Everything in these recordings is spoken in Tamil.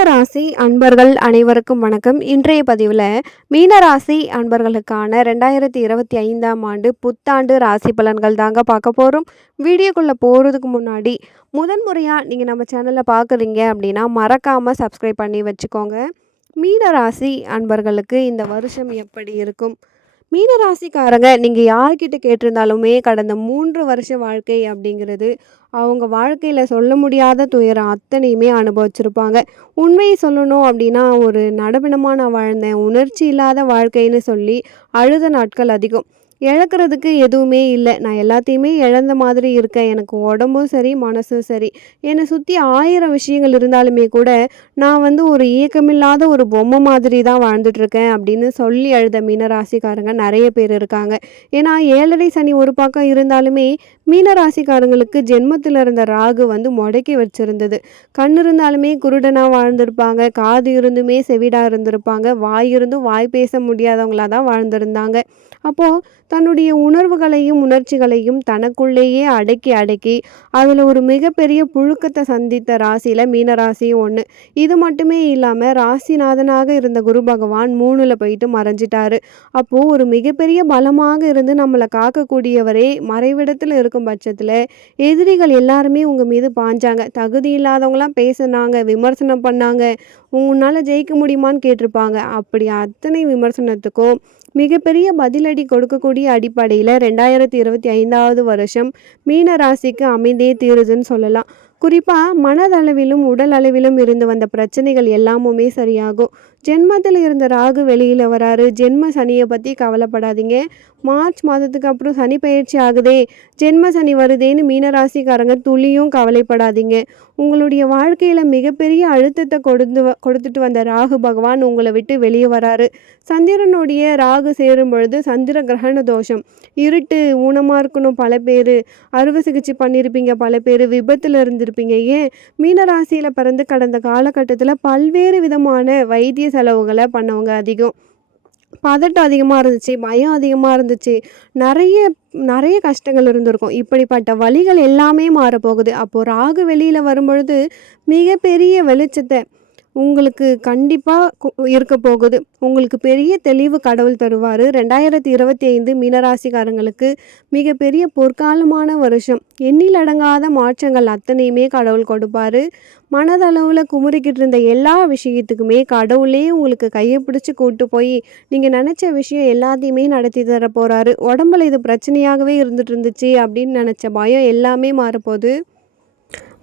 மீனராசி அன்பர்கள் அனைவருக்கும் வணக்கம். இன்றைய பதிவில் மீனராசி அன்பர்களுக்கான ரெண்டாயிரத்தி இருபத்தி ஐந்தாம் ஆண்டு புத்தாண்டு ராசி பலன்கள் தாங்க பார்க்க போகிறோம் வீடியோக்குள்ளே போகிறதுக்கு முன்னாடி முதன் முறையாக நீங்கள் நம்ம சேனலை பார்க்குறீங்க அப்படின்னா மறக்காமல் சப்ஸ்கிரைப் பண்ணி வச்சுக்கோங்க. மீனராசி அன்பர்களுக்கு இந்த வருஷம் எப்படி இருக்கும்? மீனராசிக்காரங்க நீங்கள் யார்கிட்ட கேட்டிருந்தாலுமே கடந்த மூன்று வருஷ வாழ்க்கை அப்படிங்கிறது அவங்க வாழ்க்கையில் சொல்ல முடியாத துயரம் அத்தனையுமே அனுபவிச்சிருப்பாங்க. உண்மையை சொல்லணும் அப்படின்னா ஒரு நடபினமாக நான் வாழ்ந்தேன் உணர்ச்சி இல்லாத வாழ்க்கைன்னு சொல்லி அழுத நாட்கள் அதிகம். இழக்கிறதுக்கு எதுவுமே இல்லை. நான் எல்லாத்தையுமே இழந்த மாதிரி இருக்கேன். எனக்கு உடம்பும் சரி மனசும் சரி. என்னை சுற்றி ஆயிரம் விஷயங்கள் இருந்தாலுமே கூட நான் வந்து ஒரு இயக்கமில்லாத ஒரு பொம்மை மாதிரி தான் வாழ்ந்துட்டுருக்கேன் அப்படின்னு சொல்லி அழுத மீனராசிக்காரங்க நிறைய பேர் இருக்காங்க. ஏன்னா ஏழரை சனி ஒரு பக்கம் இருந்தாலுமே மீனராசிக்காரங்களுக்கு ஜென்மத்தில் இருந்த ராகு வந்து முடக்கி வச்சிருந்தது. கண் இருந்தாலுமே குருடனாக வாழ்ந்திருப்பாங்க. காது இருந்துமே செவிடாக இருந்திருப்பாங்க. வாய் இருந்தும் வாய் பேச முடியாதவங்களாக தான் வாழ்ந்திருந்தாங்க. அப்போது தன்னுடைய உணர்வுகளையும் உணர்ச்சிகளையும் தனக்குள்ளேயே அடக்கி அடக்கி அதில் ஒரு மிகப்பெரிய புழுக்கத்தை சந்தித்த ராசியில் மீனராசியும் ஒன்று இது மட்டுமே இல்லாமல் ராசிநாதனாக இருந்த குரு பகவான் மூணில் போயிட்டு மறைஞ்சிட்டாரு. அப்போது ஒரு மிகப்பெரிய பலமாக இருந்து நம்மளை காக்கக்கூடியவரே மறைவிடத்தில் இருக்கும் பட்சத்தில் எதிரிகள் எல்லாருமே உங்கள் மீது பாஞ்சாங்க. தகுதி இல்லாதவங்களாம் பேசுனாங்க விமர்சனம் பண்ணாங்க. உன்னால் ஜெயிக்க முடியுமான்னு கேட்டிருப்பாங்க. அப்படி அத்தனை விமர்சனத்துக்கும் மிகப்பெரிய பதிலடி கொடுக்கக்கூடிய அடிப்படையில் ரெண்டாயிரத்தி இருபத்தி ஐந்தாவது வருஷம் மீன ராசிக்கு அமைந்தே தீருதுன்னு சொல்லலாம். குறிப்பாக மனதளவிலும் உடல் அளவிலும் இருந்து வந்த பிரச்சனைகள் எல்லாமுமே சரியாகும். ஜென்மத்தில் இருந்த ராகு வெளியில் வராரு. ஜென்ம சனியை பற்றி கவலைப்படாதீங்க. மார்ச் மாதத்துக்கு அப்புறம் சனி பயிற்சி ஆகுதே. ஜென்ம சனி வருதேன்னு மீனராசிக்காரங்க துளியும் கவலைப்படாதீங்க. உங்களுடைய வாழ்க்கையில் மிகப்பெரிய அழுத்தத்தை கொடுத்து வ- கொடுத்துட்டு வந்த ராகு பகவான் உங்களை விட்டு வெளியே வராரு. சந்திரனுடைய ராகு சேரும் பொழுது சந்திர கிரகண தோஷம். இருட்டு ஊனமாக இருக்கணும் பல பேர். அறுவை சிகிச்சை பண்ணியிருப்பீங்க பல பேர். விபத்தில் இருந்திருப்பீங்க. ஏன்? மீனராசியில் பிறந்து கடந்த காலகட்டத்தில் பல்வேறு விதமான வைத்திய செலவுகளை பண்ணவங்க அதிகம். பதட்டம் அதிகமாக இருந்துச்சு பயம் அதிகமாக இருந்துச்சு. நிறைய நிறைய கஷ்டங்கள் இருந்திருக்கும். இப்படிப்பட்ட வழிகள் எல்லாமே மாறப்போகுது. அப்போது ராகு வெளியில் வரும்பொழுது மிகப்பெரிய வெளிச்சத்தை உங்களுக்கு கண்டிப்பாக இருக்க போகுது. உங்களுக்கு பெரிய தெளிவு கடவுள் தருவார். ரெண்டாயிரத்தி இருபத்தி ஐந்து மீனராசிக்காரங்களுக்கு மிகப்பெரிய பொற்காலமான வருஷம். எண்ணிலடங்காத மாற்றங்கள் அத்தனையுமே கடவுள் கொடுப்பாரு. மனதளவில் குமுறிக்கிட்டு இருந்த எல்லா விஷயத்துக்குமே கடவுளே உங்களுக்கு கையை பிடிச்சி கூட்டு போய் நீங்கள் நினச்ச விஷயம் எல்லாத்தையுமே நடத்தி தர போகிறாரு உடம்புல இது பிரச்சனையாகவே இருந்துட்டு இருந்துச்சு அப்படின்னு நினச்ச பயம் எல்லாமே மாறப்போகுது.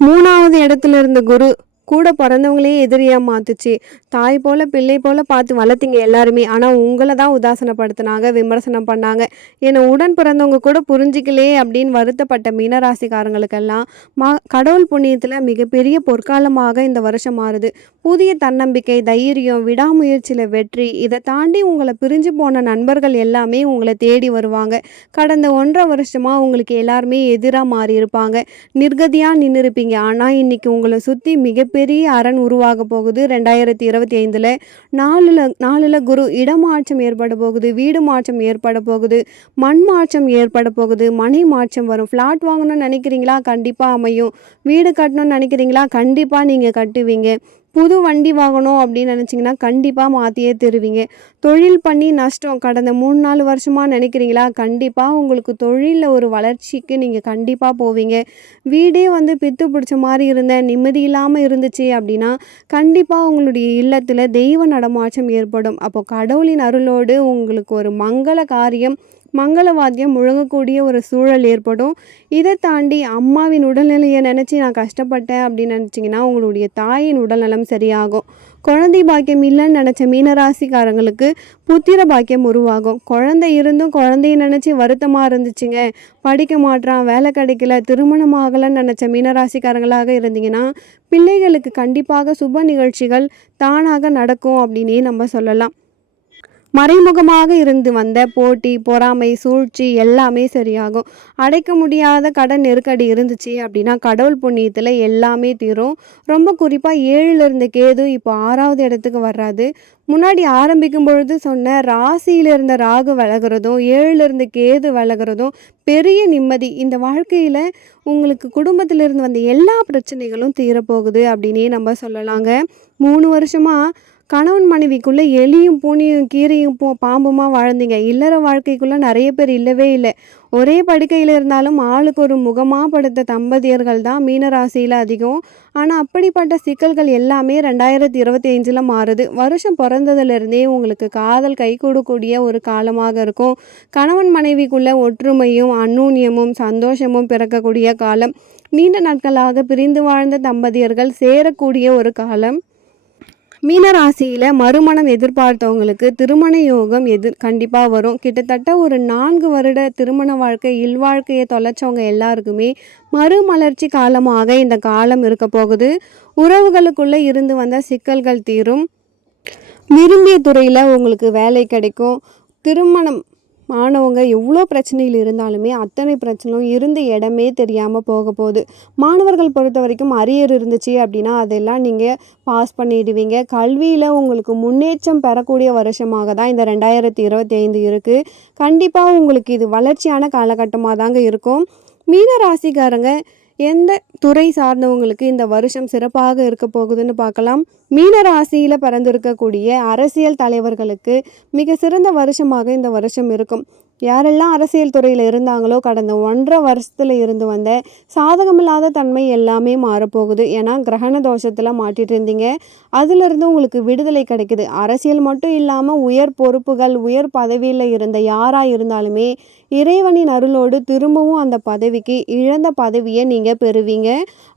மூணாவது இடத்துல இருந்த குரு கூட பிறந்தவங்களே எதிரியாக மாற்றுச்சு தாய் போல் பிள்ளை போல் பார்த்து வளர்த்தீங்க எல்லாருமே. ஆனால் உங்களை தான் உதாசனப்படுத்தினாங்க விமர்சனம் பண்ணாங்க. என்னை உடன் பிறந்தவங்க கூட புரிஞ்சிக்கலையே அப்படின்னு வருத்தப்பட்ட மீனராசிக்காரங்களுக்கெல்லாம் மா கடவுள் புண்ணியத்தில் மிகப்பெரிய பொற்காலமாக இந்த வருஷம் மாறுது. புதிய தன்னம்பிக்கை தைரியம் விடாமுயற்சியில் வெற்றி இதை தாண்டி உங்களை பிரிஞ்சு போன நண்பர்கள் எல்லாமே உங்களை தேடி வருவாங்க. கடந்த ஒன்றரை வருஷமாக உங்களுக்கு எல்லாருமே எதிராக மாறி இருப்பாங்க. நிர்கதியாக நின்று இருப்பீங்க ஆனால் இன்றைக்கி உங்களை சுற்றி மிகப்பெரிய அரண் உருவாக போகுது. ரெண்டாயிரத்தி இருபத்தி ஐந்தில் நாலில் நாலில் குரு இடமாற்றம் ஏற்பட போகுது வீடு மாற்றம் ஏற்பட போகுது மண் மாற்றம் ஏற்பட போகுது மனை மாற்றம் வரும். ஃப்ளாட் வாங்கணும்னு நினைக்கிறீங்களா? கண்டிப்பாக அமையும். வீடு கட்டணும்னு நினைக்கிறீங்களா? கண்டிப்பாக நீங்கள் கட்டுவீங்க. புது வண்டி வாங்கணும் அப்படின்னு நினச்சிங்கன்னா கண்டிப்பாக மாற்றியே தருவீங்க. தொழில் பண்ணி நஷ்டம் கடந்த மூணு நாலு வருஷமாக நினைக்கிறீங்களா? கண்டிப்பாக உங்களுக்கு தொழிலில் ஒரு வளர்ச்சிக்கு நீங்கள் கண்டிப்பாக போவீங்க. வீடே வந்து பித்து பிடிச்ச மாதிரி இருந்த நிம்மதி இல்லாமல் இருந்துச்சு அப்படின்னா கண்டிப்பாக உங்களுடைய இல்லத்தில் தெய்வ நடமாற்றம் ஏற்படும். அப்போ கடவுளின் அருளோடு உங்களுக்கு ஒரு மங்கள காரியம் மங்கள வாத்தியம் முழங்கக்கூடிய ஒரு சூழல் ஏற்படும். இதை தாண்டி அம்மாவின் உடல்நிலையை நினச்சி நான் கஷ்டப்பட்டேன் அப்படின்னு நினச்சிங்கன்னா உங்களுடைய தாயின் உடல்நலம் சரியாகும். குழந்தை பாக்கியம் இல்லைன்னு நினச்ச மீனராசிக்காரங்களுக்கு புத்திர பாக்கியம் உருவாகும். குழந்தை இருந்தும் குழந்தைய நினச்சி வருத்தமாக இருந்துச்சுங்க. படிக்க மாட்றான் வேலை கிடைக்கல திருமணம் ஆகலைன்னு நினச்ச மீனராசிக்காரங்களாக இருந்தீங்கன்னா பிள்ளைகளுக்கு கண்டிப்பாக சுப நிகழ்ச்சிகள் தானாக நடக்கும் அப்படின்னே நம்ம சொல்லலாம். மறைமுகமாக இருந்து வந்த போட்டி பொறாமை சூழ்ச்சி எல்லாமே சரியாகும். அடைக்க முடியாத கடன் நெருக்கடி இருந்துச்சு அப்படின்னா கடவுள் புண்ணியத்தில் எல்லாமே தீரும். ரொம்ப குறிப்பாக ஏழில் இருந்த கேது இப்போ ஆறாவது இடத்துக்கு வர்றாது முன்னாடி ஆரம்பிக்கும் பொழுது சொன்ன ராசியில் இருந்த ராகு விலகிறதும் ஏழில் இருந்த கேது விலகிறதும் பெரிய நிம்மதி. இந்த வாழ்க்கையில் உங்களுக்கு குடும்பத்திலிருந்து வந்த எல்லா பிரச்சனைகளும் தீரப்போகுது அப்படின்னே நம்ம சொல்லலாங்க. மூணு வருஷமாக கணவன் மனைவிக்குள்ளே எலியும் பூனியும் கீரையும் பூ பாம்புமா வாழ்ந்தீங்க? இல்லற வாழ்க்கைக்குள்ளே நிறைய பேர் இல்லவே இல்லை. ஒரே படுக்கையில் இருந்தாலும் ஆளுக்கு ஒரு முகமாக படுத்த தம்பதியர்கள் தான் மீனராசியில் அதிகம். ஆனால் அப்படிப்பட்ட சிக்கல்கள் எல்லாமே ரெண்டாயிரத்தி இருபத்தி அஞ்சில் மாறுது. வருஷம் பிறந்ததுலேருந்தே உங்களுக்கு காதல் கை ஒரு காலமாக இருக்கும். கணவன் மனைவிக்குள்ள ஒற்றுமையும் அந்நூன்யமும் சந்தோஷமும் பிறக்கக்கூடிய காலம். நீண்ட நாட்களாக பிரிந்து வாழ்ந்த தம்பதியர்கள் சேரக்கூடிய ஒரு காலம். மீனராசியில் மறுமணம் எதிர்பார்த்தவங்களுக்கு திருமண யோகம் எதிர் கண்டிப்பாக வரும். கிட்டத்தட்ட ஒரு நான்கு வருட திருமண வாழ்க்கை இல்வாழ்க்கையை தொலைச்சவங்க எல்லாருக்குமே மறுமலர்ச்சி காலமாக இந்த காலம் இருக்க போகுது. உறவுகளுக்குள்ளே இருந்து வந்த சிக்கல்கள் தீரும். விரும்பிய துறையில் உங்களுக்கு வேலை கிடைக்கும். திருமணம் மாணவங்க எவ்வளோ பிரச்சனையில் இருந்தாலுமே அத்தனை பிரச்சனையும் இருந்த இடமே தெரியாமல் போக போகுது. மாணவர்கள் பொறுத்த வரைக்கும் அரியர் இருந்துச்சு அப்படின்னா அதெல்லாம் நீங்கள் பாஸ் பண்ணிடுவீங்க. கல்வியில் உங்களுக்கு முன்னேற்றம் பெறக்கூடிய வருஷமாக தான் இந்த ரெண்டாயிரத்தி இருபத்தி ஐந்து இருக்குது கண்டிப்பாக உங்களுக்கு இது வளர்ச்சியான காலகட்டமாக தாங்க இருக்கும். மீன ராசிக்காரங்க எந்த துறை சார்ந்தவங்களுக்கு இந்த வருஷம் சிறப்பாக இருக்க போகுதுன்னு பார்க்கலாம். மீன ராசியில் பிறந்திருக்கக்கூடிய அரசியல் தலைவர்களுக்கு மிக சிறந்த வருஷமாக இந்த வருஷம் இருக்கும். யாரெல்லாம் அரசியல் துறையில் இருந்தாங்களோ கடந்த ஒன்றரை வருஷத்தில் இருந்து வந்த சாதகமில்லாத தன்மை எல்லாமே மாறப்போகுது. ஏன்னா கிரகண தோஷத்தில் மாட்டிட்டு இருந்தீங்க. அதிலிருந்து உங்களுக்கு விடுதலை கிடைக்குது. அரசியல் மட்டும் இல்லாமல் உயர் பொறுப்புகள் உயர் பதவியில் இருந்த யாராக இருந்தாலுமே இறைவனின் அருளோடு திரும்பவும் அந்த பதவிக்கு இழந்த பதவியை நீங்கள் பெறுவீங்க.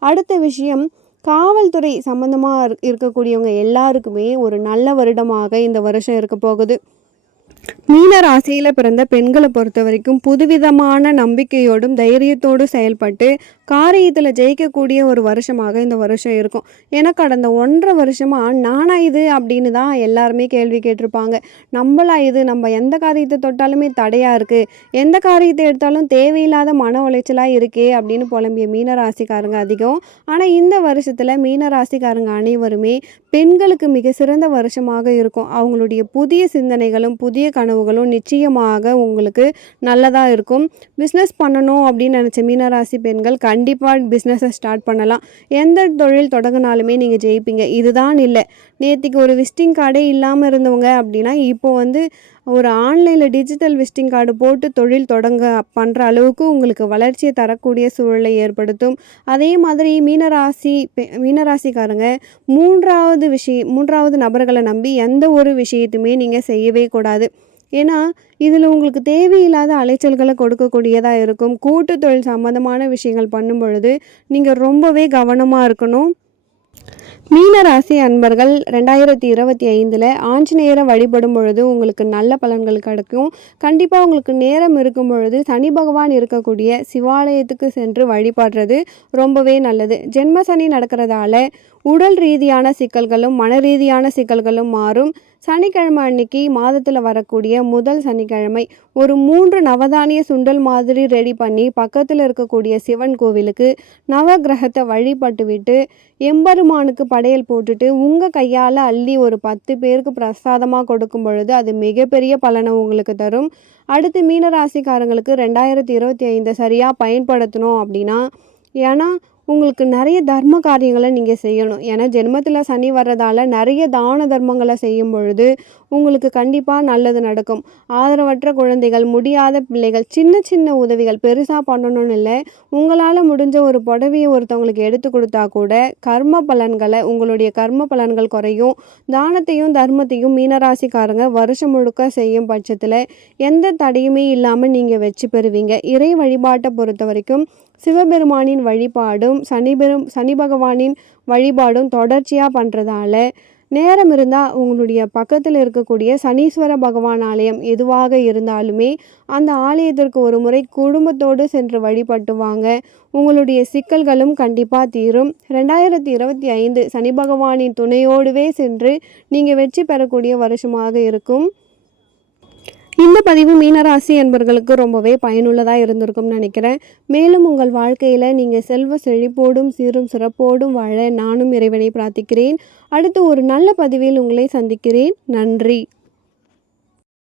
அடுத்த விஷயம் காவல்துறை சம்மந்தமாக இருக்கக்கூடியவங்க எல்லாருக்குமே ஒரு நல்ல வருடமாக இந்த வருஷம் இருக்க போகுது. மீன ராசியில் பிறந்த பெண்களை பொறுத்த வரைக்கும் புதுவிதமான நம்பிக்கையோடும் தைரியத்தோடும் செயல்பட்டு காரியத்தில் ஜெயிக்கக்கூடிய ஒரு வருஷமாக இந்த வருஷம் இருக்கும். ஏன்னா கடந்த ஒன்றரை வருஷமாக நானா இது அப்படின்னு தான் எல்லாருமே கேள்வி கேட்டிருப்பாங்க. நம்மளா இது நம்ம எந்த காரியத்தை தொட்டாலுமே தடையாக இருக்குது எந்த காரியத்தை எடுத்தாலும் தேவையில்லாத மன உளைச்சலாக இருக்கே அப்படின்னு புலம்பிய மீனராசிக்காரங்க அதிகம். ஆனால் இந்த வருஷத்தில் மீனராசிக்காரங்க அனைவருமே பெண்களுக்கு மிக சிறந்த வருஷமாக இருக்கும். அவங்களுடைய புதிய சிந்தனைகளும் புதிய கனவு உறவுகளும் நிச்சயமாக உங்களுக்கு நல்லதாக இருக்கும். பிஸ்னஸ் பண்ணணும் அப்படின்னு நினச்ச மீனராசி பெண்கள் கண்டிப்பாக பிஸ்னஸை ஸ்டார்ட் பண்ணலாம். எந்த தொழில் தொடங்கினாலுமே நீங்கள் ஜெயிப்பீங்க. இதுதான் இல்லை. நேற்றுக்கு ஒரு விசிட்டிங் கார்டே இல்லாமல் இருந்தவங்க அப்படின்னா இப்போ வந்து ஒரு ஆன்லைனில் டிஜிட்டல் விசிட்டிங் கார்டு போட்டு தொழில் தொடங்க பண்ணுற அளவுக்கு உங்களுக்கு வளர்ச்சியை தரக்கூடிய சூழலை ஏற்படுத்தும். அதே மாதிரி மீனராசி மீனராசிக்காரங்க மூன்றாவது விஷயம் மூன்றாவது நபர்களை நம்பி எந்த ஒரு விஷயத்தையுமே நீங்கள் செய்யவே கூடாது. ஏன்னா இதில் உங்களுக்கு தேவையில்லாத அலைச்சல்களை கொடுக்கக்கூடியதாக இருக்கும். கூட்டு தொழில் சம்மந்தமான விஷயங்கள் பண்ணும் பொழுது நீங்கள் ரொம்பவே கவனமாக இருக்கணும். மீனராசி அன்பர்கள் ரெண்டாயிரத்தி இருபத்தி ஐந்தில் ஆஞ்சநேயரை வழிபடும் பொழுது உங்களுக்கு நல்ல பலன்கள் கிடைக்கும். கண்டிப்பாக உங்களுக்கு நேரம் இருக்கும் பொழுது சனி பகவான் இருக்கக்கூடிய சிவாலயத்துக்கு சென்று வழிபடுறது ரொம்பவே நல்லது. ஜென்ம சனி நடக்கிறதால உடல் ரீதியான சிக்கல்களும் மன ரீதியான சிக்கல்களும் மாறும். சனிக்கிழமை அன்னைக்கு மாதத்தில் வரக்கூடிய முதல் சனிக்கிழமை ஒரு மூன்று நவதானிய சுண்டல் மாதிரி ரெடி பண்ணி பக்கத்தில் இருக்கக்கூடிய சிவன் கோவிலுக்கு நவகிரகத்தை வழிபட்டு விட்டு எம்பெருமானுக்கு படையல் போட்டுட்டு உங்கள் கையால் அள்ளி ஒரு பத்து பேருக்கு பிரசாதமாக கொடுக்கும் பொழுது அது மிகப்பெரிய பலனை உங்களுக்கு தரும். அடுத்து மீனராசிக்காரங்களுக்கு ரெண்டாயிரத்தி இருபத்தி ஐந்து சரியாக பயன்படுத்தணும் அப்படின்னா ஏன்னா உங்களுக்கு நிறைய தர்ம காரியங்களை நீங்கள் செய்யணும். ஏன்னா ஜென்மத்தில் சனி வர்றதால நிறைய தான தர்மங்களை செய்யும் பொழுது உங்களுக்கு கண்டிப்பாக நல்லது நடக்கும். ஆதரவற்ற குழந்தைகள் முடியாத பிள்ளைகள் சின்ன சின்ன உதவிகள் பெருசாக பண்ணணும்னு இல்லை. உங்களால் முடிஞ்ச ஒரு புடவையை ஒருத்தவங்களுக்கு எடுத்து கொடுத்தா கூட கர்ம பலன்களை உங்களுடைய கர்ம பலன்கள் குறையும். தானத்தையும் தர்மத்தையும் மீனராசிக்காரங்க வருஷம் முழுக்க செய்யும் பட்சத்தில் எந்த தடையுமே இல்லாமல் நீங்கள் வச்சு பெறுவீங்க. இறை வழிபாட்டை பொறுத்த வரைக்கும் சிவபெருமானின் வழிபாடும் சனி பெரும் சனி பகவானின் வழிபாடும் தொடர்ச்சியாக பண்ணுறதால நேரம் இருந்தால் உங்களுடைய பக்கத்தில் இருக்கக்கூடிய சனீஸ்வர பகவான் ஆலயம் எதுவாக இருந்தாலுமே அந்த ஆலயத்திற்கு ஒரு முறை குடும்பத்தோடு சென்று வழிபட்டு வாங்க. உங்களுடைய சிக்கல்களும் கண்டிப்பாக தீரும். ரெண்டாயிரத்தி இருபத்தி ஐந்து சனி பகவானின் துணையோடுவே சென்று நீங்கள் வெற்றி பெறக்கூடிய வருஷமாக இருக்கும். இந்த பதிவு மீனராசி அன்பர்களுக்கு ரொம்பவே பயனுள்ளதாக இருந்திருக்கும்னு நினைக்கிறேன். மேலும் உங்கள் வாழ்க்கையில் நீங்கள் செல்வ செழிப்போடும் சீரும் சிறப்போடும் வாழ நானும் இறைவனை பிரார்த்திக்கிறேன். அடுத்து ஒரு நல்ல பதிவில் உங்களை சந்திக்கிறேன். நன்றி.